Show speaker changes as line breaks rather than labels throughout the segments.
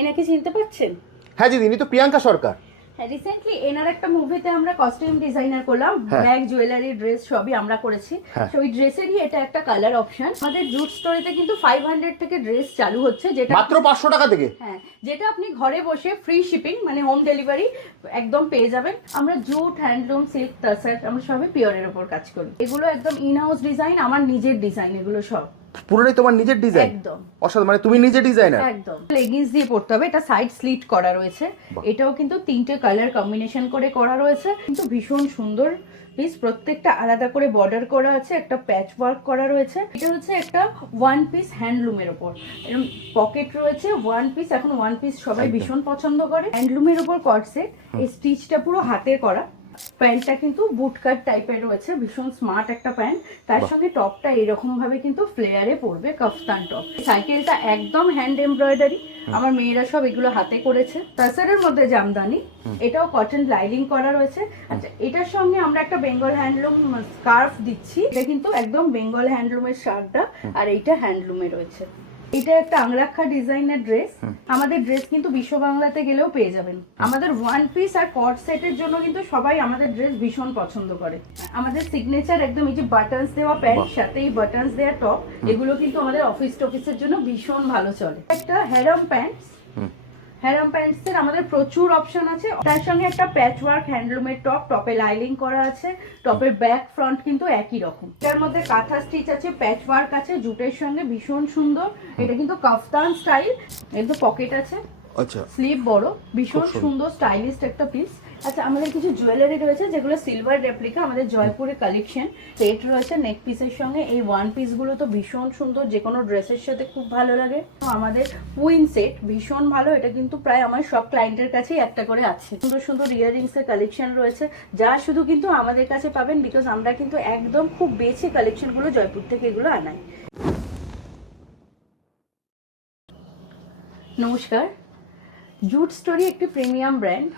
এনাকে চিনতে পারছেন
হ্যাঁ দিদি ইনি তো প্রিয়াঙ্কা সরকার।
হ্যাঁ রিসেন্টলি এনার একটা মুভিতে আমরা কস্টিউম ডিজাইনার করলাম
হ্যাঁ।
ব্যাগ জুয়েলারি ড্রেস সবই আমরা করেছি।
হ্যাঁ।
তো ওই ড্রেসেরই এটা একটা কালার অপশন আমাদের জুট স্টোরিতে কিন্তু ফাইভ হান্ড্রেড থেকে ড্রেস চালু হচ্ছে যেটা
মাত্র পাঁচশো টাকা থেকে?
হ্যাঁ যেটা আপনি ঘরে বসে ফ্রি শিপিং মানে হোম ডেলিভারি একদম পেয়ে যাবেন। আমরা জুট হ্যান্ডলুম সিল্ক তাসার আমরা সবই পিওরের উপর কাজ করি। এগুলো একদম ইন হাউস ডিজাইন আমার নিজের ডিজাইন এগুলো সব।
পুরোটাই তোমার নিজের ডিজাইন
একদম।
অসাধারণ মানে তুমি নিজে ডিজাইনার
একদম। লেগিংস দিয়ে পড়তে হবে এটা সাইড স্লিট করা রয়েছে। এটাও কিন্তু তিনটে কালার কম্বিনেশন করে করা রয়েছে। কিন্তু ভীষণ সুন্দর পিস প্রত্যেকটা আলাদা করে বর্ডার করা আছে একটা প্যাচ ওয়ার্ক করা রয়েছে। এটা হচ্ছে একটা ওয়ান পিস হ্যান্ডলুমের ওপর। এরকম পকেট রয়েছে ওয়ান পিস এখন ওয়ান পিস সবাই ভীষণ পছন্দ করে। হ্যান্ডলুমের ওপর কটসে এই স্টিচটা পুরো হাতে করা। প্যান্টটা কিন্তু বুট কাট টাইপের রয়েছে ভীষণ স্মার্ট একটা প্যান্ট। তার। সঙ্গে টপটা এরকম ভাবে কিন্তু ফ্লেয়ারে পড়বে কাফতান টপ সাইকেলটা একদম হ্যান্ড এমব্রয়ডারি আমার মেয়েরা সব এগুলো হাতে করেছে। তাসারের মধ্যে জামদানি এটাও কটন লাইলিং করা রয়েছে। আচ্ছা এটার সঙ্গে আমরা একটা বেঙ্গল হ্যান্ডলুম স্কার্ফ দিচ্ছি। এটা কিন্তু একদম বেঙ্গল হ্যান্ডলুমের শার্টটা আর এইটা হ্যান্ডলুমে রয়েছে। এটা একটা আংরাক্ষা ডিজাইনের ড্রেস আমাদের ড্রেস কিন্তু বিশ্ব বাংলাতে গেলেও পেয়ে যাবেন। আমাদের ওয়ান পিস আর কট সেটের জন্য কিন্তু সবাই আমাদের ড্রেস ভীষণ পছন্দ করে। আমাদের সিগনেচার একদম এই যে বাটনস দেওয়া প্যান্ট। সাথে এই বাটনস দেওয়া টপ এগুলো কিন্তু আমাদের অফিস টফিসের জন্য ভীষণ ভালো চলে। একটা হ্যারাম প্যান্টস
হুম।
হ্যারাম প্যান্টসের আমাদের প্রচুর অপশন আছে। তার সঙ্গে একটা প্যাচ ওয়ার্ক হ্যান্ডলুমের টপ টপে লাইলিং করা আছে। টপের ব্যাক ফ্রন্ট কিন্তু একই রকম। এটার মধ্যে কাঁথা স্টিচ আছে প্যাচ ওয়ার্ক আছে জুটের সঙ্গে ভীষণ সুন্দর। এটা কিন্তু কাফতান স্টাইল এর তো পকেট আছে।
আচ্ছা।
স্লিভ বড় ভীষণ
সুন্দর।
স্টাইলিশ স্টাইলিস্ট একটা পিস আচ্ছা আমাদের কিছু জুয়েলারি রয়েছে, যেগুলো সিলভার রেপ্লিকা আমাদের জয়পুরের কালেকশন সেট রয়েছে নেক পিসের সঙ্গে। এই ওয়ান পিসগুলো তো ভীষণ সুন্দর, যে কোনো ড্রেসের সাথে খুব ভালো লাগে। আমাদের কুইন সেট ভীষণ ভালো। এটা কিন্তু প্রায় আমার সব ক্লায়েন্টের কাছেই একটা করে আছে। সুন্দর সুন্দর ইয়াররিংস এর কালেকশন রয়েছে। যা শুধু কিন্তু আমাদের কাছে পাবেন বিকজ আমরা কিন্তু একদম খুব বেছে কালেকশনগুলো জয়পুর থেকে এগুলো আনাই। নমস্কার। জুট স্টোরি একটি প্রিমিয়াম ব্র্যান্ড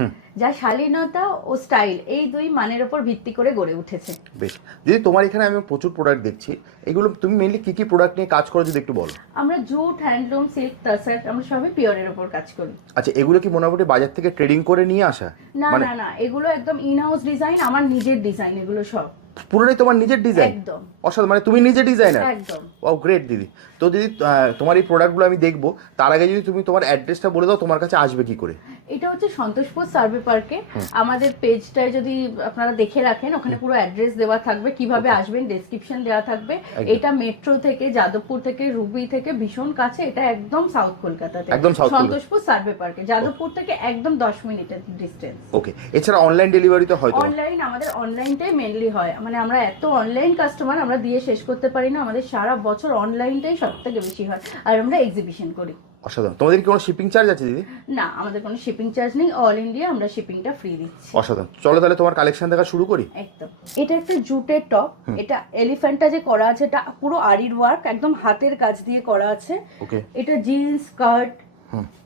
যা শালীনতা ও স্টাইল এই দুই মানের উপর ভিত্তি করে গড়ে উঠেছে।
বেশ। দিদি তোমার এখানে আমি প্রচুর প্রোডাক্ট দেখছি। এগুলো তুমি মেনলি কি কি প্রোডাক্ট নিয়ে কাজ করো যদি একটু বলো?
আমরা জুট হ্যান্ডলুম সিল্ক তাসার আমরা সবই পিওরের উপর কাজ করি।
আচ্ছা এগুলো কি মোটামুটি বাজার থেকে ট্রেডিং করে নিয়ে আসা?
না
মানে
না না এগুলো একদম ইন হাউস ডিজাইন আমার নিজের ডিজাইন এগুলো সব।
পুরোটাই তোমার নিজের ডিজাইন
একদম।
অসাধারণ মানে তুমি নিজে ডিজাইনার
একদম।
ও গ্রেট দিদি। তো দিদি আহ, তোমার এই প্রোডাক্টগুলো আমি দেখব তার আগে যদি তুমি তোমার অ্যাড্রেসটা বলে দাও তোমার কাছে আসবে কি করে?
এটা হচ্ছে সন্তোষপুর সার্ভে পার্কে। আমাদের পেজটায় যদি আপনারা দেখে রাখেন ওখানে পুরো অ্যাড্রেস দেওয়া থাকবে কীভাবে আসবেন ডেসক্রিপশন দেওয়া থাকবে। এটা মেট্রো থেকে যাদবপুর থেকে রুবি থেকে ভীষণ কাছে এটা একদম সাউথ কলকাতাতে।
একদম
সন্তোষপুর সার্ভে পার্কে যাদবপুর থেকে একদম দশ মিনিটের ডিস্টেন্স
ওকে। এছাড়া অনলাইন ডেলিভারি তো হয়তো।
অনলাইন আমাদের অনলাইনটাই মেনলি হয়। মানে আমরা এত অনলাইন কাস্টমার আমরা দিয়ে শেষ করতে পারি না। আমাদের সারা বছর অনলাইনটাই সব থেকে বেশি হয়। আর আমরা এক্সিবিশন করি।
অসাধারণ। তোমাদের কি কোনো শিপিং চার্জ আছে দিদি?
না আমাদের কোনো শিপিং চার্জ নেই। অল ইন্ডিয়া আমরা শিপিংটা ফ্রি দিচ্ছি।
অসাধারণ। চলো তাহলে তোমার কালেকশন দেখা শুরু করি।
একদম। এটা একটা জুটের টপ এটা এলিফ্যান্টটা যে করা আছে এটা পুরো আরির ওয়ার্ক একদম হাতের কাজ দিয়ে করা আছে।
ওকে
এটা জিন্স স্কার্ট।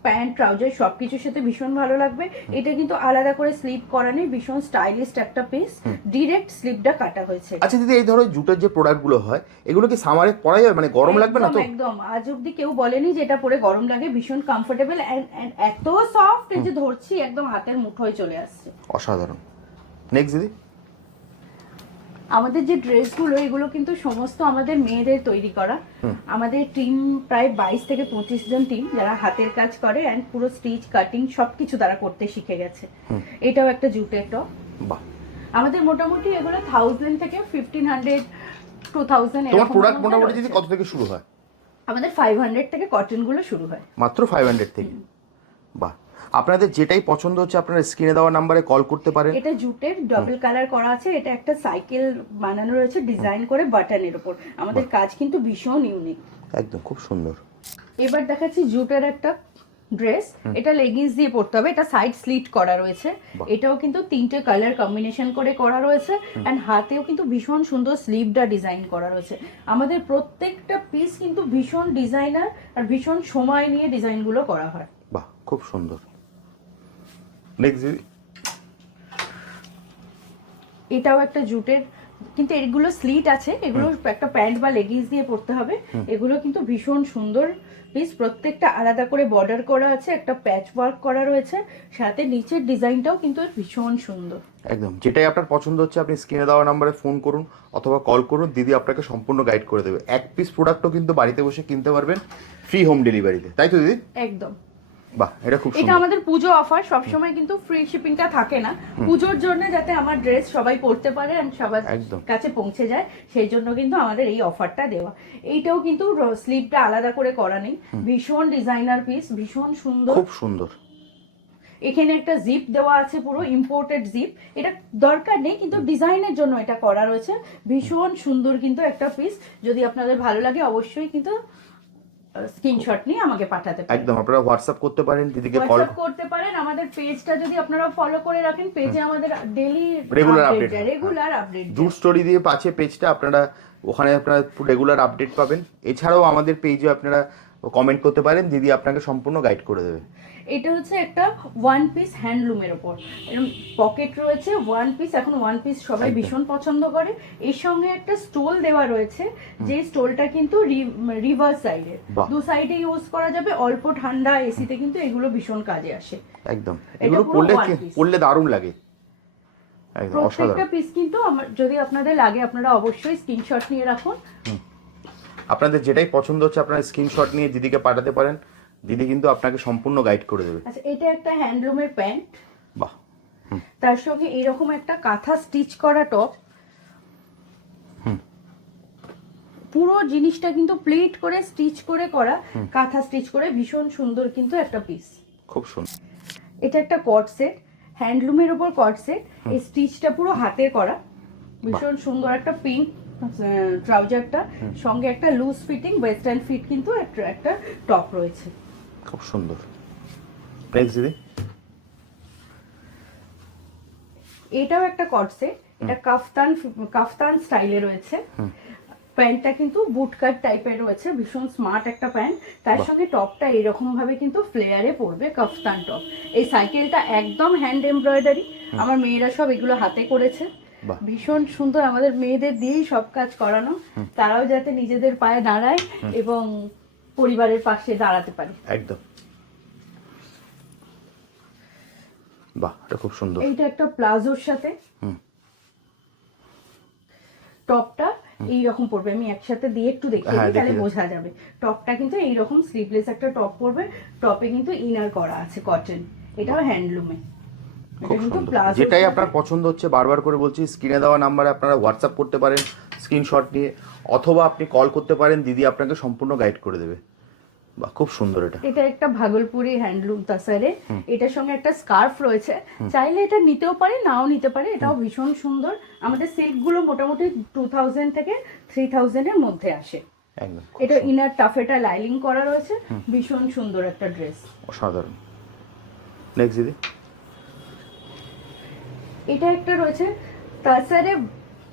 প্যান্ট ট্রাউজার সবকিছুর সাথে ভীষণ ভালো লাগবে। এটা কিন্তু আলাদা করে স্লিপ করা নেই ভীষণ স্টাইলিস্ট একটা পিস ডিরেক্ট স্লিপটা কাটা হয়েছে।
আচ্ছা দিদি এই ধরো জুটের যে প্রোডাক্টগুলো হয় এগুলো কি সামারে পরা যাবে? মানে গরম লাগবে না তো?
একদম, আজ অবধি কেউ বলেনি যে এটা পরে গরম লাগে ভীষণ কমফোর্টেবল এন্ড এত সফট যে ধরছি একদম হাতের মুঠোয় চলে আসছে।
অসাধারণ। নেক্সট দিদি?
আমাদের যে ড্রেসগুলো এগুলো কিন্তু সমস্ত আমাদের মেয়েদের তৈরি করা। আমাদের টিম প্রায় বাইশ থেকে পঁচিশ জন টিম যারা হাতের কাজ করে অ্যান্ড পুরো স্টিচ কাটিং সবকিছু তারা করতে শিখে গেছে। এটাও একটা জুটের টপ।
বাহ।
আমাদের মোটামুটি এগুলো থাউজেন্ড থেকে ফিফটিন হান্ড্রেড টু থাউজেন্ড
তোমার প্রোডাক্ট মোটামুটি দিদি কত থেকে শুরু হয়?
আমাদের ফাইভ হান্ড্রেড থেকে কটনগুলো শুরু হয়।
মাত্র ফাইভ হান্ড্রেড থেকে? বাহ। আপনাদের যেটাই পছন্দ হচ্ছে আপনারা স্ক্রিনে দেওয়া নাম্বারে কল করতে পারেন।
এটা জুটের ডাবল কালার করা আছে। এটা একটা সাইকেল বানানো রয়েছে ডিজাইন করে বাটনের উপর। আমাদের কাজ কিন্তু ভীষণ ইউনিক
একদম খুব সুন্দর।
এবার দেখাচ্ছি জুটের একটা ড্রেস। এটা লেগিংস দিয়ে পড়তে হবে। এটা সাইড স্লিট করা রয়েছে। এটাও কিন্তু তিনটে কালার কম্বিনেশন করে করা রয়েছে। অ্যান্ড হাতেও কিন্তু ভীষণ সুন্দর স্লিভটা ডিজাইন করা রয়েছে। আমাদের প্রত্যেকটা পিস কিন্তু ভীষণ ডিজাইনার আর ভীষণ সময় নিয়ে ডিজাইনগুলো করা হয়।
বাহ খুব সুন্দর। নেক্সট দিদি
এটাও একটা জুটের কিন্তু এগুলো স্লিট আছে এগুলো একটা প্যান্ট বা লেগিংস দিয়ে পরতে হবে। এগুলো কিন্তু ভীষণ সুন্দর। পিস প্রত্যেকটা আলাদা করে বর্ডার করা আছে একটা প্যাচ ওয়ার্ক করা রয়েছে সাথে নিচের ডিজাইনটাও কিন্তু ভীষণ সুন্দর।
একদম। যেটাই আপনার পছন্দ হচ্ছে আপনি স্ক্রিনে দেওয়া নাম্বারে ফোন করুন অথবা কল করুন দিদি আপনাকে সম্পূর্ণ গাইড করে দেবে। এক পিস প্রোডাক্টও কিন্তু বাড়িতে বসে কিনতে পারবেন ফ্রি হোম ডেলিভারিতে তাই তো দিদি?
একদম।
বাহ এটা খুব
এটা আমাদের পুজো অফার সবসময় কিন্তু ফ্রি শিপিংটা থাকে না। পুজোর জন্য যাতে আমার ড্রেস সবাই পরতে পারে আর সবার কাছে পৌঁছে যায় সেই জন্য কিন্তু আমাদের এই অফারটা দেওয়া। এইটাও কিন্তু স্লিপটা আলাদা করে করা নেই। ভীষণ ডিজাইনার পিস ভীষণ সুন্দর।
খুব সুন্দর।
এখানে একটা জিপ দেওয়া আছে পুরো ইম্পোর্টেড জিপ এটা দরকার নেই কিন্তু ডিজাইনের জন্য এটা করা রয়েছে। ভীষণ সুন্দর কিন্তু একটা পিস যদি আপনাদের ভালো লাগে অবশ্যই কিন্তু স্ক্রিনশট নিয়ে আমাকে পাঠাতে পারেন।
একদম আপনারা হোয়াটসঅ্যাপ করতে পারেন দিদিকে কল
করতে পারেন আমাদের পেজটা যদি আপনারা ফলো করে রাখেন পেজে আমাদের
daily regular update
regular update
jute story দিয়ে। পাচ্ছে পেজটা আপনারা ওখানে আপনারা রেগুলার আপডেট পাবেন। এছাড়াও আমাদের পেজে আপনারা কমেন্ট করতে পারেন দিদি আপনাকে সম্পূর্ণ গাইড করে দেবে।
এটা হচ্ছে একটা ওয়ান পিস হ্যান্ডলুমের ওপর। এরকম পকেট রয়েছে ওয়ান পিস এখন ওয়ান পিস সবাই ভীষণ পছন্দ করে। এর সঙ্গে একটা স্টোল দেওয়া রয়েছে যে স্টোলটা কিন্তু রিভার্স সাইডে দু সাইডে ইউজ করা যাবে অল্প ঠান্ডা এসিতে কিন্তু এগুলো ভীষণ কাজে আসে।
একদম। এগুলো পড়লে পড়লে দারুণ লাগে।
প্রত্যেকটা পিস কিন্তু আমার যদি আপনাদের লাগে আপনারা অবশ্যই স্ক্রিনশট নিয়ে রাখুন।
আপনাদের যেটাই পছন্দ হচ্ছে আপনারা স্ক্রিনশট নিয়ে দিদিকে পাঠাতে পারেন। দিদি কিন্তু আপনাকে সম্পূর্ণ গাইড করে দেবে।
আচ্ছা এটা একটা হ্যান্ডলুমের প্যান্ট।
বাহ
তার সঙ্গে এরকম একটা কাঁথা স্টিচ করা টপ পুরো জিনিসটা কিন্তু প্লেট করে স্টিচ করে করা কাঁথা স্টিচ করে ভীষণ সুন্দর কিন্তু একটা পিস
খুব সুন্দর
এটা একটা কট সেট হ্যান্ডলুমের উপর কট সেট এই স্টিচটা পুরো হাতে করা। ভীষণ সুন্দর একটা পিঙ্ক ট্রাউজারটা সঙ্গে একটা লুজ ফিটিং ওয়েস্টার্ন ফিট কিন্তু একটা একটা টপ রয়েছে।
খুব সুন্দর। নেক্সট দিদি
এটাও একটা কট সেট। এটা কাফতান কাফতান স্টাইলে রয়েছে। প্যান্টটা কিন্তু বুট কাট টাইপের রয়েছে ভীষণ স্মার্ট একটা প্যান্ট। তার সঙ্গে টপটা এরকম ভাবে কিন্তু ফ্লেয়ারে পড়বে কাফতান টপ। এই সাইকেলটা একদম হ্যান্ড এমব্রয়ডারি। আমার মেয়েরা সব এগুলো হাতে করেছে। ভীষণ সুন্দর আমাদের মেয়েদের দিয়েই সব কাজ করানো। তারাও যাতে নিজেদের পায়ে দাঁড়ায় এবং পরিবারের পাশে দাঁড়াতে পারে।
একদম। বাহ এটা খুব সুন্দর।
এইটা একটা প্লাজোর সাথে। টপটা এই রকম পড়বে আমি একসাথে দিয়ে একটু দেখিয়ে
হ্যাঁ,
দিই তাহলে বোঝা যাবে। টপটা কিন্তু এই রকম স্লিভলেস একটা টপ পড়বে টপে কিন্তু ইনার করা আছে কটন এটাও হ্যান্ডলুমে
যেটাই আপনার পছন্দ হচ্ছে বারবার করে বলছি স্ক্রিনে দেওয়া নাম্বারে আপনারা হোয়াটসঅ্যাপ করতে পারেন। স্ক্রিনশট নিয়ে অথবা আপনি কল করতে পারেন দিদি আপনাকে সম্পূর্ণ গাইড করে দেবে। বাহ খুব সুন্দর এটা।
এটা একটা ভাগলপুরি হ্যান্ডলুম তাসারে। এটার সঙ্গে একটা স্কার্ফ রয়েছে। চাইলে এটা নিতেও পারে নাও নিতে পারে। এটাও ভীষণ সুন্দর। আমাদের সিল্কগুলো মোটামুটি টু থাউজেন্ড থেকে থ্রি থাউজেন্ডের মধ্যে আসে। এটা ইনার টাফেটা লাইলিং করা রয়েছে। ভীষণ সুন্দর একটা ড্রেস
অসাধারণ। নেক্সট দিদি।
এটা একটা রয়েছে তাসারে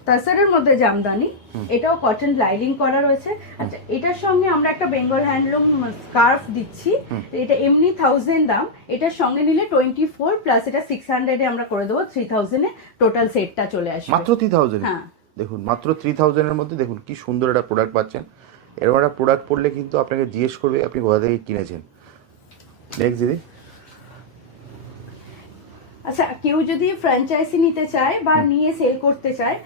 তাসারের মধ্যে জামদানি এটাও কটন লাইলিং করা রয়েছে। আচ্ছা এটার সঙ্গে আমরা একটা বেঙ্গল হ্যান্ডলুম স্কার্ফ দিচ্ছি। এটা এমনি থাউজেন্ড দাম। এটার সঙ্গে নিলে টোয়েন্টি ফোর প্লাস এটা সিক্স হান্ড্রেডে আমরা করে দেবো। থ্রি থাউজেন্ডে টোটাল সেটটা চলে আসবে।
মাত্র থ্রি থাউজেন্ড
হ্যাঁ।
দেখুন মাত্র থ্রি থাউজেন্ডের মধ্যে দেখুন কি সুন্দর একটা প্রোডাক্ট পাচ্ছেন। এরকম একটা প্রোডাক্ট পড়লে কিন্তু আপনাকে জিজ্ঞেস করবে আপনি কোথা থেকে কিনেছেন। নেক্সট দিদি।
আচ্ছা কেউ যদি ফ্র্যাঞ্চাইজি নিতে চায় বা নিয়ে সেল করতে চায়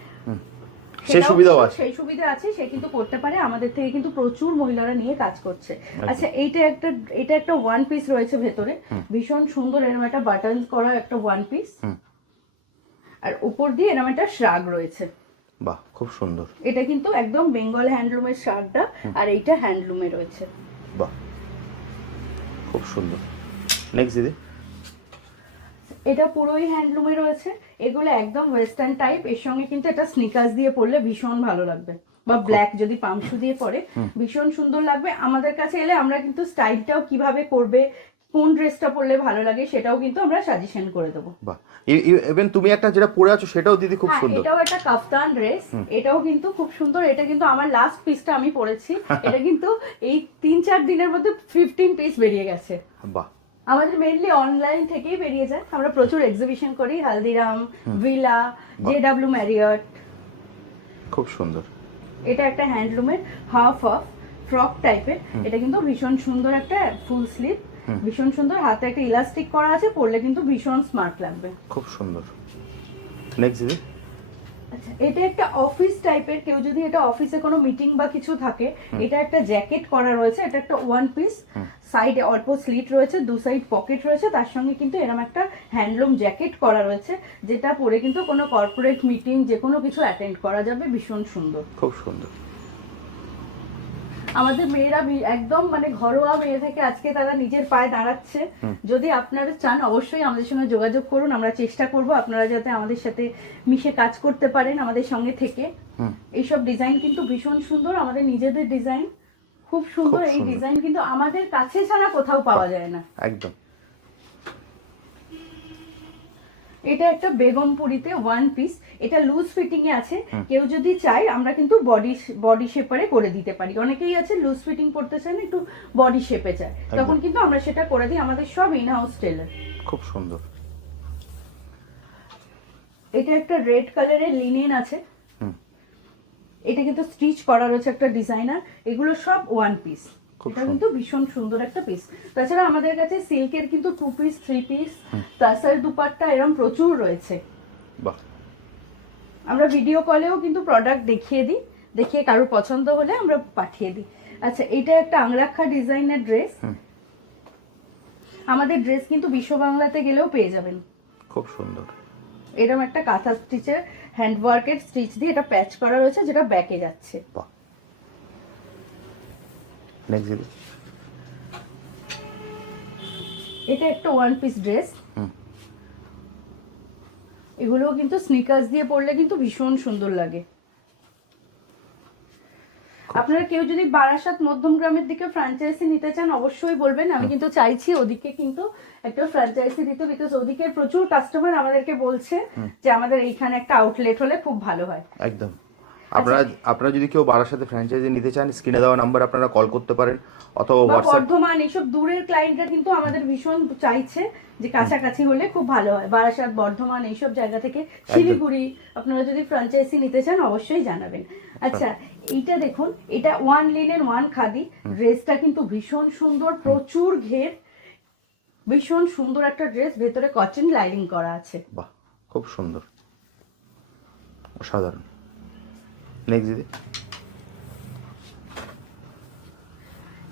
সেই সুবিধাও আছে।
সেই সুবিধা আছে সে কিন্তু করতে পারে। আমাদের থেকে কিন্তু প্রচুর মহিলারা নিয়ে কাজ করছে। আচ্ছা। এইটা একটা এটা একটা ওয়ান পিস রয়েছে ভেতরে। ভীষণ সুন্দর এরকম একটা বাটন করা একটা ওয়ান পিস আর উপর দিয়ে এরকম একটা শ্রাগ রয়েছে।
বাহ খুব সুন্দর।
এটা কিন্তু একদম বেঙ্গল হ্যান্ডলুমের শার্টটা আর এইটা হ্যান্ডলুমে রয়েছে।
বাহ খুব সুন্দর। নেক্সট দিদি?
এটা পুরোই হ্যান্ডলুমে রয়েছে। এগুলো একদম ওয়েস্টার্ন টাইপের সঙ্গে কিন্তু এটা স্নিকার্স দিয়ে পরলে ভীষণ ভালো লাগবে। বা ব্ল্যাক যদি পামশু দিয়ে পরে ভীষণ সুন্দর লাগবে। আমাদের কাছে এলে আমরা কিন্তু স্টাইলটাও কীভাবে করবে কোন ড্রেসটা পরলে ভালো লাগে সেটাও কিন্তু আমরা সাজেশন করে দেবো।
বাহ। ইভেন তুমি একটা যেটা পরে আছো সেটাও দিদি খুব
হ্যাঁ,
সুন্দর।
এটাও একটা কাফতান ড্রেস এটাও কিন্তু খুব সুন্দর। এটা কিন্তু আমার লাস্ট পিসটা আমি পরেছি। এটা কিন্তু এই তিন চার দিনের মধ্যে ফিফটিন পিস বেরিয়ে গেছে।
বাহ।
আমাদের মেইনলি অনলাইন থেকেই বেরিয়ে যায়। আমরা প্রচুর এক্সিবিশন করি Haldiram villa J W Marriott
খুব সুন্দর।
এটা একটা হ্যান্ডলুমের হাফ অফ ফ্রক টাইপের এটা কিন্তু ভীষণ সুন্দর একটা ফুল স্লিভ ভীষণ সুন্দর। হাতে একটা ইলাস্টিক করা আছে পরলে কিন্তু ভীষণ স্মার্ট লাগবে।
খুব সুন্দর। নেক্সট দিদি?
আচ্ছা এটা একটা অফিস টাইপের কেউ যদি এটা অফিসে কোনো মিটিং বা কিছু থাকে এটা একটা জ্যাকেট করা রয়েছে এটা একটা ওয়ান পিস সাইডে অল্প স্লিট রয়েছে দু সাইড পকেট রয়েছে তার সঙ্গে কিন্তু এরকম একটা হ্যান্ডলুম জ্যাকেট করা রয়েছে যেটা পরে কিন্তু কোনো কর্পোরেট মিটিং যে কোনো কিছু অ্যাটেন্ড করা যাবে ভীষণ সুন্দর।
খুব সুন্দর।
আমাদের মেয়েরা একদম মানে ঘরোয়া মেয়ে থেকে আজকে তারা নিজের পায়ে দাঁড়াচ্ছে। যদি আপনারা চান অবশ্যই আমাদের সঙ্গে যোগাযোগ করুন আমরা চেষ্টা করব আপনারা যাতে আমাদের সাথে মিশে কাজ করতে পারেন আমাদের সঙ্গে থেকে। এইসব ডিজাইন কিন্তু ভীষণ সুন্দর আমাদের নিজেদের ডিজাইন। খুব সুন্দর এই ডিজাইন কিন্তু আমাদের কাছে ছাড়া কোথাও পাওয়া যায় না।
একদম।
এটা একটা বেগমপুরিতে ওয়ান পিস এটা লুজ ফিটিং এ আছে। কেউ যদি চায় আমরা কিন্তু বডি বডি শেপারে করে দিতে পারি। অনেকেই আছে লুজ ফিটিং করতে চায় না একটু বডি শেপে চায়। তখন কিন্তু আমরা সেটা করে দিই আমাদের সব ইন হাউস টেলার
খুব সুন্দর।
এটা একটা রেড কালারের লিনেন আছে। এটা কিন্তু স্টিচ করা রয়েছে একটা ডিজাইনার এগুলো সব ওয়ান পিস এটা কিন্তু ভীষণ সুন্দর একটা পিস তাছাড়া আমাদের কাছে সিল্কের কিন্তু টু পিস থ্রি পিস তাছাড়া দুপাট্টা এরকম প্রচুর রয়েছে। আমরা ভিডিও কলেও কিন্তু প্রোডাক্ট দেখিয়ে দিই দেখিয়ে কারোর পছন্দ হলে আমরা পাঠিয়ে দিই। আচ্ছা এটা একটা আংরাক্ষা ডিজাইনের ড্রেস আমাদের ড্রেস কিন্তু বিশ্ব বাংলাতে গেলেও পেয়ে যাবেন।
খুব সুন্দর।
এরকম একটা কাঁথা স্টিচের হ্যান্ডওয়ার্কের স্টিচ দিয়ে এটা প্যাচ করা রয়েছে যেটা ব্যাকে যাচ্ছে। এটা একটা ওয়ান পিস ড্রেস
হুম।
এগুলোও কিন্তু স্নিকার্স দিয়ে পরলে কিন্তু ভীষণ সুন্দর লাগে। আপনারা কেউ যদি বারাসাত মধ্যমগ্রামের দিকে ফ্র্যাঞ্চাইজি নিতে চান অবশ্যই বলবেন। আমি কিন্তু চাইছি ওদিকে কিন্তু একটা ফ্র্যাঞ্চাইজি দিতে বিকজ ওদিকে প্রচুর কাস্টমার আমাদেরকে বলছে যে আমাদের এইখানে একটা আউটলেট হলে খুব ভালো হয়।
একদম। আপনারা আপনারা যদি কেউ ফ্র্যাঞ্চাইজি নিতে চান স্ক্রিনে দেওয়া নাম্বার আপনারা কল করতে পারেন অথবা হোয়াটসঅ্যাপ
বর্ধমান এইসব দূরের ক্লায়েন্টরা কিন্তু আমাদের ভীষণ চাইছে যে কাছাকাছি হলে খুব ভালো হয়। বারাসাত বর্ধমান এইসব জায়গা থেকে শিলিগুড়ি আপনারা যদি ফ্র্যাঞ্চাইজি নিতে চান অবশ্যই জানাবেন। আচ্ছা। এইটা দেখুন এটা ওয়ান লিনেন ওয়ান খাদি ড্রেসটা কিন্তু ভীষণ সুন্দর প্রচুর ঘের। ভীষণ সুন্দর একটা ড্রেস ভেতরে কটন লাইনিং করা আছে।
বাহ খুব সুন্দর। অসাধারণ। নেক্সট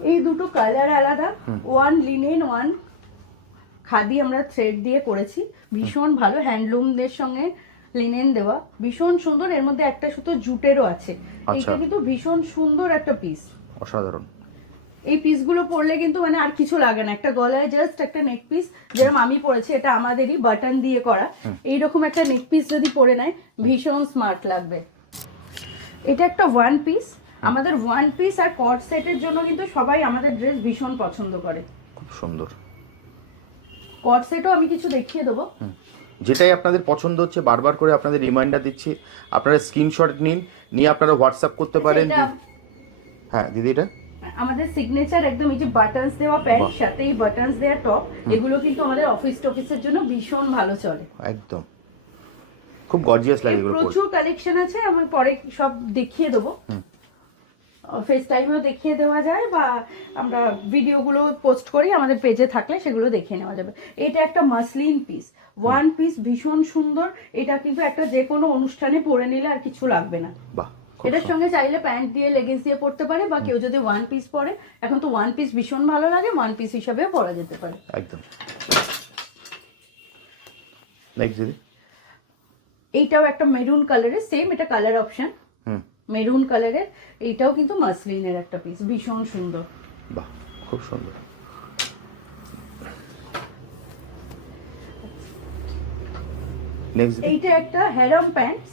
এই দুটো কালার আলাদা। ওয়ান লিনেন ওয়ান খাদি আমরা থ্রেড দিয়ে করেছি। ভীষণ ভালো হ্যান্ডলুমদের সঙ্গে। লিনেন দেওয়া। ভীষণ সুন্দর এর মধ্যে একটা সুতো জুটেরও আছে।
আচ্ছা।
এটা কিন্তু ভীষণ সুন্দর একটা পিস
অসাধারণ।
এই পিসগুলো পরলে কিন্তু মানে আর কিছু লাগে না। একটা গলায় জাস্ট একটা নেক পিস যেরকম আমি পরেছি এটা আমাদেরই বাটন দিয়ে করা। এইরকম একটা নেক পিস যদি পরে নেয় ভীষণ স্মার্ট লাগবে। এটা একটা ওয়ান পিস আমাদের ওয়ান পিস আর কট সেটের জন্য কিন্তু সবাই আমাদের ড্রেস ভীষণ পছন্দ করে।
খুব সুন্দর।
কট সেটও আমি কিছু দেখিয়ে দেবো।
যেটাই আপনাদের পছন্দ হচ্ছে বারবার করে আপনাদের রিমাইন্ডার দিচ্ছি। আপনারা স্ক্রিনশট নিন নিয়ে আপনারা হোয়াটসঅ্যাপ করতে পারেন। হ্যাঁ দিদি এটা?
আমাদের সিগনেচার একদম এই যে বাটনস দেওয়া প্যান্ট। সাথে এই বাটনস দেওয়া টপ এগুলো কিন্তু আমাদের অফিস টফিসের জন্য ভীষণ ভালো চলে।
একদম। খুব গর্জিয়াস লাগে এগুলো
প্রচুর কালেকশন আছে আমি পরে সব দেখিয়ে দেবো। ফেস টাইমেও দেখিয়ে দেওয়া যায় বা আমরা ভিডিওগুলো পোস্ট করি আমাদের পেজে থাকলে সেগুলো দেখে নেওয়া যাবে। এটা একটা মাসলিন পিস ওয়ান পিস ভীষণ সুন্দর। এটা কিন্তু একটা যে কোনো অনুষ্ঠানে পরে নিলে আর কিছু লাগবে না।
বাহ
এটার সঙ্গে চাইলে প্যান্ট দিয়ে লেগিংস দিয়ে পরতে পারে বা কেউ যদি ওয়ান পিস পরে এখন তো ওয়ান পিস ভীষণ ভালো লাগে ওয়ান পিস হিসাবে পরা যেতে পারে।
একদম। নেক্সট
এইটাও একটা মেরুন কালারের সেম এটা কালার অপশন মেরুন কালারের এইটাও কিন্তু মাসলিনের একটা পিস ভীষণ সুন্দর।
বাহ খুব সুন্দর নেক্সট দিদি
এইটা একটা হ্যারাম প্যান্টস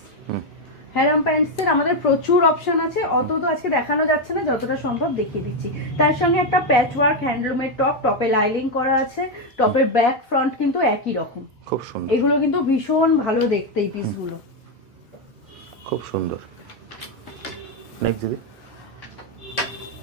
হ্যারাম প্যান্টসের আমাদের প্রচুর অপশন আছে। অত তো আজকে দেখানো যাচ্ছে না যতটা সম্ভব দেখিয়ে দিচ্ছি। তার সঙ্গে একটা প্যাচ ওয়ার্ক হ্যান্ডলুমের টপ টপে লাইলিং করা আছে। টপের ব্যাক ফ্রন্ট কিন্তু একই রকম।
খুব সুন্দর।
এগুলো কিন্তু ভীষণ ভালো দেখতে এই পিসগুলো
খুব সুন্দর। নেক্সট দিদি।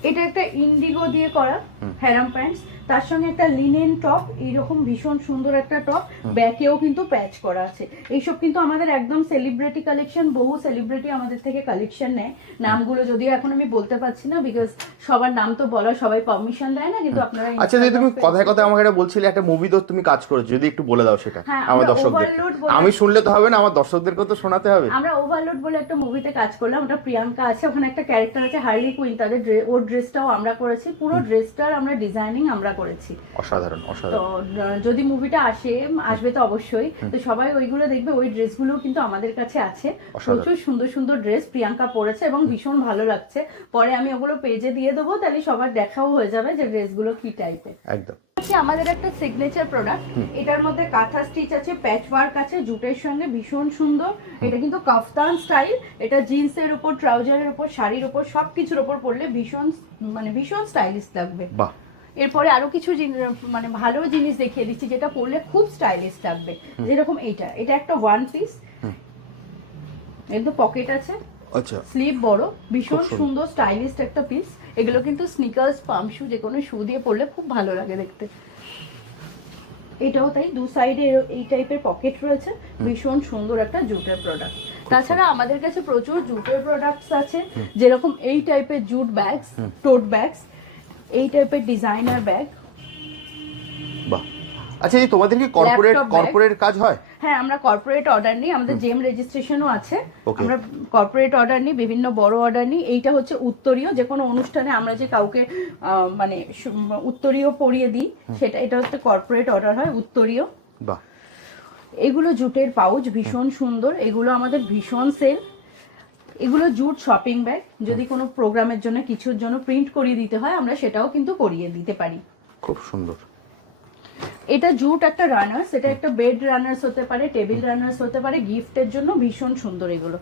এটা একটা ইন্ডিগো দিয়ে করা হ্যারাম প্যান্টস তার সঙ্গে একটা লিনেন টপ এইরকম ভীষণ সুন্দর একটা টপ ব্যাকেও কিন্তু প্যাচ করা আছে। এইসব কিন্তু আমাদের একদম সেলিব্রিটি কালেকশন বহু সেলিব্রিটি আমাদের থেকে কালেকশন নেয়। নামগুলো যদিও এখন আমি বলতে পারছি না বিকজ সবার নাম তো বলা সবাই পারমিশন দেয় না কিন্তু আপনারা
আচ্ছা যদি তুমি কথায় কথায় আমাকে এটা বলছিলে একটা মুভি তো তুমি কাজ করেছ যদি একটু বলে দাও সেটা
হ্যাঁ,
আমার দর্শকদের। আমি শুনলে তো হবে না আমার দর্শকদেরকে তো শোনাতে হবে।
আমরা ওভারলোড বলে একটা মুভিতে কাজ করলাম ওটা প্রিয়াঙ্কা আছে ওখানে একটা ক্যারেক্টার আছে হার্লি কুইন তাদের ওর ড্রেসটাও আমরা করেছি পুরো ড্রেসটার আমরা ডিজাইনিং আমরা করেছি।
অসাধারণ অসাধারণ।
আহ, যদি মুভিটা আসে আসবে তো অবশ্যই। তো সবাই ওইগুলো দেখবে ওই ড্রেসগুলো কিন্তু আমাদের কাছে আছে। প্রচুর সুন্দর সুন্দর ড্রেস প্রিয়াঙ্কা পরেছে এবং ভীষণ ভালো লাগছে। পরে আমি ওগুলো পেজে দিয়ে দেবো তাহলে সবার দেখাও হয়ে যাবে যে ড্রেসগুলো কি টাইপের
একদম।
হচ্ছে আমাদের একটা সিগনেচার প্রোডাক্ট এটার মধ্যে কাঁথা স্টিচ আছে প্যাচ ওয়ার্ক আছে জুটের সঙ্গে ভীষণ সুন্দর। এটা কিন্তু কাফতান স্টাইল এটা জিন্সের উপর ট্রাউজারের উপর শাড়ির উপর সব কিছুর উপর পরলে ভীষণ মানে ভীষণ স্টাইলিশ লাগবে।
বাহ।
এরপরে আরও কিছু মানে ভালো জিনিস দেখিয়ে দিচ্ছি যেটা পরলে খুব স্টাইলিশ লাগবে। যেরকম এইটা। এটা একটা ওয়ান পিস এর তো পকেট আছে।
আচ্ছা।
স্লিভ বড় ভীষণ।
সুন্দর।
স্টাইলিশ একটা পিস এগুলো কিন্তু স্নিকার্স পাম্প শু যে কোনো শু দিয়ে পরলে খুব ভালো লাগে দেখতে। এটাও তাই দু সাইডে এই টাইপের পকেট রয়েছে। ভীষণ সুন্দর একটা জুটের প্রোডাক্ট তাছাড়া আমাদের কাছে প্রচুর জুটের প্রোডাক্টস আছে। যেরকম এই টাইপের জুট ব্যাগস টোট ব্যাগস এই টাইপের ডিজাইনার ব্যাগ
বাহ। আচ্ছা এই তোমাদের কি কর্পোরেট কর্পোরেট কাজ হয়?
হ্যাঁ আমরা কর্পোরেট অর্ডার নিই আমাদের জেম রেজিস্ট্রেশনও আছে। আমরা কর্পোরেট অর্ডার নিই বিভিন্ন বড় অর্ডার নিই। এইটা হচ্ছে উত্তরীয় যে কোনো অনুষ্ঠানে আমরা যে কাউকে মানে উত্তরীয় পরিয়ে দিই সেটা এটা হচ্ছে কর্পোরেট অর্ডার হয় উত্তরীয়।
বাহ।
এগুলো জুটের পাউচ ভীষণ সুন্দর। এগুলো আমাদের ভীষণ সেল এগুলো জুট শপিং ব্যাগ যদি কোনো প্রোগ্রামের জন্য কিছুর জন্য প্রিন্ট করিয়ে দিতে হয় আমরা সেটাও কিন্তু করিয়ে দিতে পারি।
খুব সুন্দর।
এটা জুট একটা রানার্স এটা একটা বেড রানার্স হতে পারে টেবিল রানার্স হতে পারে গিফটের জন্য ভীষণ সুন্দর এগুলো।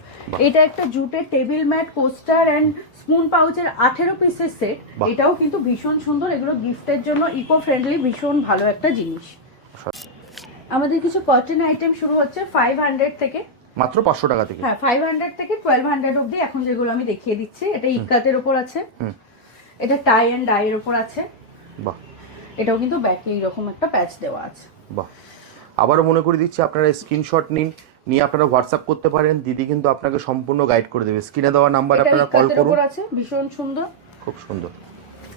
এটা একটা জুটের table mat coaster and spoon পাউচের আঠেরো পিসের সেট এটাও কিন্তু ভীষণ সুন্দর এগুলো গিফটের জন্য ইকো ফ্রেন্ডলি ভীষণ ভালো একটা জিনিস। আমাদের কিছু কটন আইটেম শুরু হচ্ছে ফাইভ হান্ড্রেড থেকে।
মাত্র পাঁচশো টাকা থেকে।
হ্যাঁ ফাইভ হান্ড্রেড থেকে টুয়েলভ হান্ড্রেড অব্দি এখন যেগুলো আমি দেখিয়ে দিচ্ছি এটা ইকাতের উপর আছে।
হুম।
এটা টাই অ্যান্ড ডাইয়ের উপর আছে।
বাহ।
এটাও কিন্তু ব্যাকে এইরকম একটা প্যাচ দেওয়া আছে।
বাহ। আবারও মনে করে দিচ্ছি আপনারা স্ক্রিনশট নিন নিয়ে আপনারা হোয়াটসঅ্যাপ করতে পারেন। দিদি কিন্তু আপনাকে সম্পূর্ণ গাইড করে দেবে। স্ক্রিনে দেওয়া নাম্বার আপনারা কল করুন।
আছে ভীষণ সুন্দর।
খুব সুন্দর।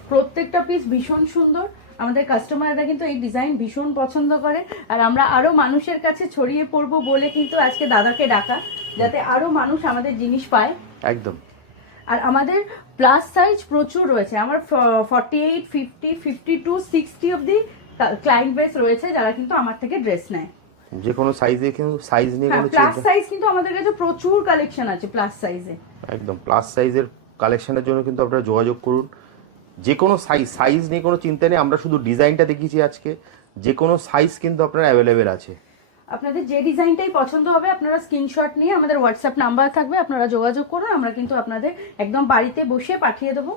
প্রত্যেকটা পিস ভীষণ সুন্দর। আমাদের কাস্টমাররা কিন্তু এই ডিজাইন ভীষণ পছন্দ করে। আর আমরা আরও মানুষের কাছে ছড়িয়ে পড়ব বলে কিন্তু আজকে দাদাকে ডাকা যাতে আরও মানুষ আমাদের জিনিস পায়।
একদম।
আর আমাদের প্লাস সাইজ প্রচুর রয়েছে। আমার forty eight fifty fifty two sixty অব্দি ক্লায়েন্ট বেস রয়েছে যারা কিন্তু আমার থেকে ড্রেস নেয়।
যে কোনো সাইজে কিন্তু সাইজ নিয়ে
হ্যাঁ
কোনো
প্লাস সাইজ কিন্তু আমাদের কাছে প্রচুর কালেকশন আছে প্লাস সাইজে
একদম প্লাস সাইজের কালেকশনের জন্য কিন্তু আপনারা যোগাযোগ করুন। যে কোনো সাইজ সাইজ নিয়ে কোনো চিন্তা নেই, আমরা শুধু ডিজাইনটা দেখিয়েছি আজকে যে কোনো সাইজ কিন্তু আপনার অ্যাভেলেবেল আছে।
আপনাদের যে ডিজাইনটাই পছন্দ হবে আপনারা স্ক্রিনশট নিয়ে আমাদের হোয়াটসঅ্যাপ নাম্বার থাকবে আপনারা যোগাযোগ করুন আমরা কিন্তু আপনাদের একদম বাড়িতে বসে পাঠিয়ে দেবো।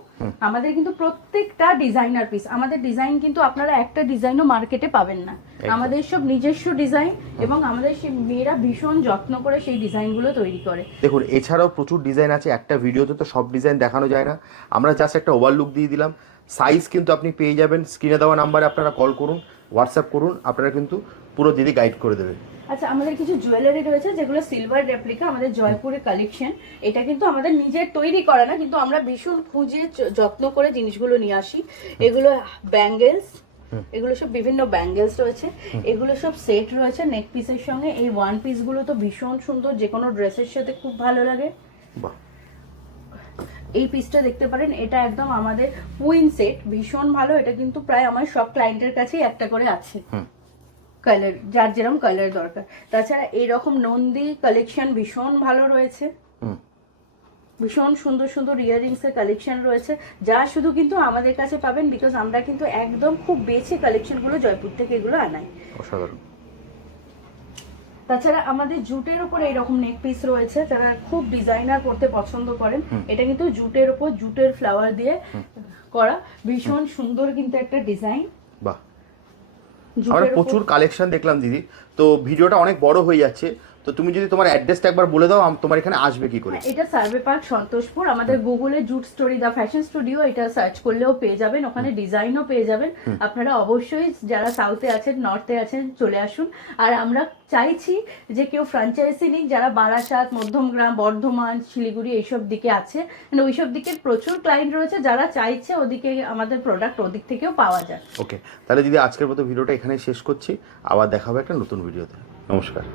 আমাদের কিন্তু প্রত্যেকটা ডিজাইনার পিস আমাদের ডিজাইন কিন্তু আপনারা একটা ডিজাইনও মার্কেটে পাবেন না। আমাদের সব নিজস্ব ডিজাইন এবং আমাদের সেই মেয়েরা ভীষণ যত্ন করে সেই ডিজাইনগুলো তৈরি করে।
দেখুন এছাড়াও প্রচুর ডিজাইন আছে একটা ভিডিওতে তো সব ডিজাইন দেখানো যায় না। আমরা জাস্ট একটা ওভারলুক দিয়ে দিলাম। সাইজ কিন্তু আপনি পেয়ে যাবেন। স্ক্রিনে দেওয়া নাম্বারে আপনারা কল করুন হোয়াটসঅ্যাপ করুন আপনারা কিন্তু পুরো দিদি গাইড করে দেবে।
আচ্ছা আমাদের কিছু জুয়েলারি রয়েছে যেগুলো সিলভার রেপ্লিকা আমাদের জয়পুরের কালেকশন এটা কিন্তু আমাদের নিজের তৈরি করা না কিন্তু আমরা ভীষণ খুঁজে যত্ন করে জিনিসগুলো নিয়ে আসি। এগুলো ব্যাঙ্গেলস এগুলো সব বিভিন্ন ব্যাঙ্গেলস রয়েছে। এগুলো সব সেট রয়েছে নেক পিসের সঙ্গে। এই ওয়ান পিসগুলো তো ভীষণ সুন্দর যে কোনো ড্রেসের সাথে খুব ভালো লাগে। এই পিসটা দেখতে পারেন এটা একদম আমাদের কুইন সেট ভীষণ ভালো। এটা কিন্তু প্রায় আমার সব ক্লায়েন্টের কাছেই একটা করে আছে। কালার যার যেরকম কালার দরকার। তাছাড়া এইরকম নন্দী কালেকশন ভীষণ ভালো রয়েছে। ভীষণ সুন্দর সুন্দর ইয়াররিংস এর কালেকশন রয়েছে। যা শুধু কিন্তু আমাদের কাছে পাবেন বিকজ আমরা কিন্তু একদম খুব বেছে কালেকশনগুলো জয়পুর থেকে এগুলো আনাই।
অসাধারণ।
তাছাড়া আমাদের জুটের উপর এইরকম নেক পিস রয়েছে যারা খুব ডিজাইনার করতে পছন্দ করেন এটা কিন্তু জুটের উপর জুটের ফ্লাওয়ার দিয়ে করা। ভীষণ সুন্দর কিন্তু একটা ডিজাইন
বাহ। আমরা প্রচুর কালেকশন দেখলাম দিদি। তো ভিডিওটা অনেক বড় হয়ে যাচ্ছে। তো তুমি যদি তোমার অ্যাড্রেসটা একবার বলে দাও তোমার এখানে আসবে কি করে?
হ্যাঁ, এটা সার্ভে পার্ক সন্তোষপুর। আমাদের গুগলে jute story the fashion studio এটা সার্চ করলেও পেয়ে যাবেন। ওখানে ডিজাইনও পেয়ে যাবেন। আপনারা অবশ্যই যারা সাউথে আছেন নর্থে আছেন চলে আসুন। আর আমরা চাইছি যে কেউ ফ্র্যাঞ্চাইজি নিক যারা বারাসাত মধ্যমগ্রাম বর্ধমান শিলিগুড়ি এইসব দিকে আছে। মানে ওইসব দিকে প্রচুর ক্লায়েন্ট রয়েছে যারা চাইছে ওদিকে আমাদের প্রোডাক্ট ওদিক থেকেও পাওয়া যায়।
ওকে তাহলে যদি আজকের মতো ভিডিওটা এখানে শেষ করছি। আবার দেখাবো একটা নতুন ভিডিওতে। নমস্কার।